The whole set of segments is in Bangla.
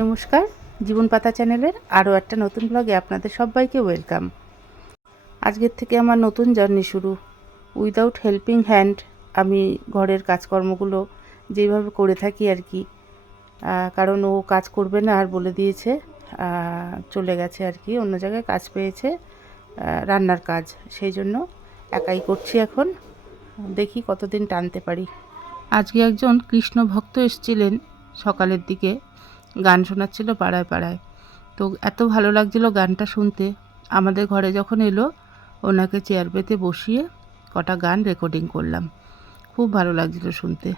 নমস্কার, জীবন পাতা চ্যানেলের আরও একটা নতুন ব্লগে আপনাদের সবাইকে ওয়েলকাম। আজকের থেকে আমার নতুন জার্নি শুরু। উইদাউট হেল্পিং হ্যান্ড আমি ঘরের কাজকর্মগুলো যেভাবে করে থাকি আর কি, কারণ ও কাজ করবে না আর বলে দিয়েছে, চলে গেছে আর কি, অন্য জায়গায় কাজ পেয়েছে, রান্নার কাজ, সেই জন্য একাই করছি এখন। দেখি কতদিন টানতে পারি। আজকে একজন কৃষ্ণ ভক্ত এসেছিলেন সকালের দিকে, গান শোনাচ্ছিল পাড়ায় পাড়ায়। তো এত ভালো লাগছিল গানটা শুনতে। আমাদের ঘরে যখন এলো, ওনাকে চেয়ার পেতে বসিয়ে কটা গান রেকর্ডিং করলাম। খুব ভালো লাগছিল শুনতে।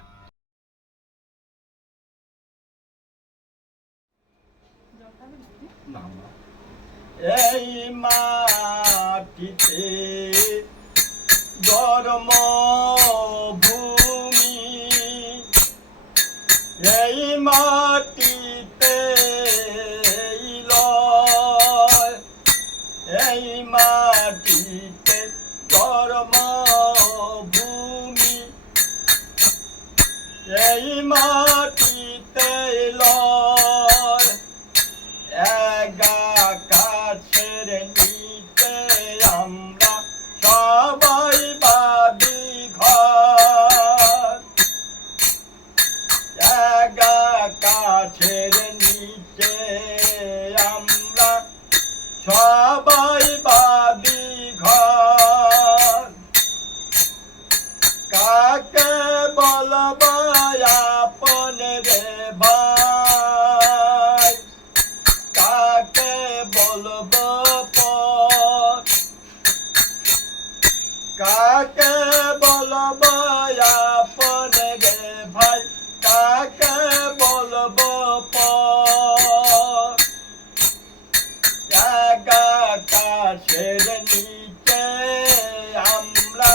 এই মাটিতে জন্ম ভূমি, এই মাটিতে লয়, এই মাটিতে জন্ম ভূমি, এই মাটিতে লয়, গাছের নিচে আমরা সবাই বাঁধি ঘর, গাছের নিচে আমরা সবাই বাঁধি ঘর, কাকে বলবো আপন রে ভাই, কাকে বলবো পর, কাকে বলবো আপন রে ভাই, কাকে বলবো পর, আকাশের নিচে আমরা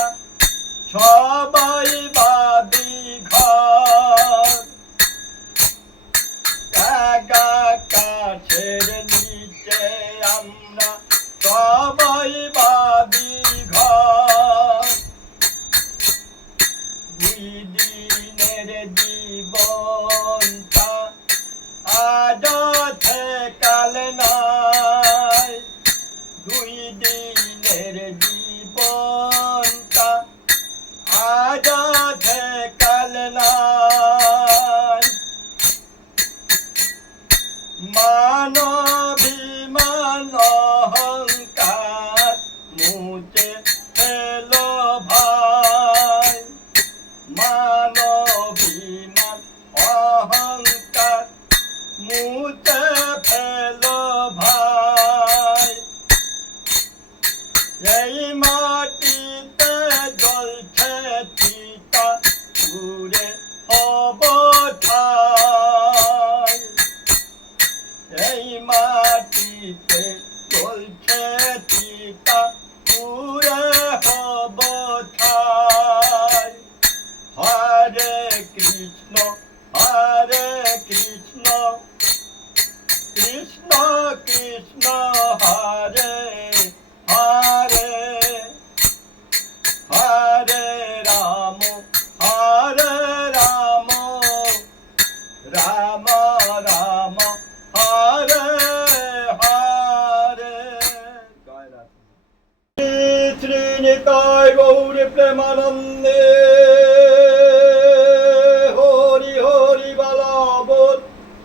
সবাই বাঁধি ঘর, আকাশের নিচে আমরা সবাই বাঁধি ঘর, দুই দিনের জীবনটা আজ কাল নাই, দুই দিনের জীবনটা আজ কাল নাই, মানবিমান অহংকার মুছে ফেলো ভাই, মানবিমান অহংকার মুছে ফেলো ভাই, এই মাটিতে জ্বলছে চিতা পুড়ে হব ঠাই, এই মাটিতে জ্বলছে চিতা পুড়ে হব ঠাই, হরে কৃষ্ণ কৃষ্ণ কৃষ্ণ হরে হরে, হরে রাম রাম রাম হরে হরে। শ্রী নিতাই গৌর প্রেমানন্দে, হরি হরি বলা বল,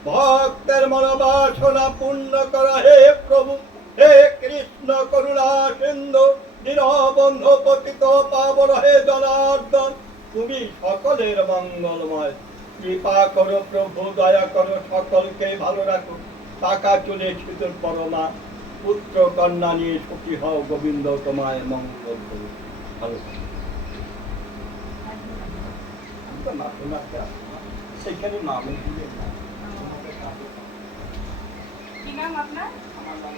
ভক্তের মনোবাসনা পূর্ণ কর হে প্রভু, হে কৃষ্ণ করুণা সিন্ধু দীনবন্ধু পতিত পাবন হে জনার্দন, তুমি সকলের মঙ্গলময়, কৃপা করো প্রভু, দয়া করো, সকলকে ভালো রাখো, টাকা চলে শীতল পরমা, পুত্র কন্যা নিয়ে সুখী হও, গোবিন্দ তোমায় মঙ্গল করো, ভালো সেখানে নাম কি নাম আপনার? আমার নাম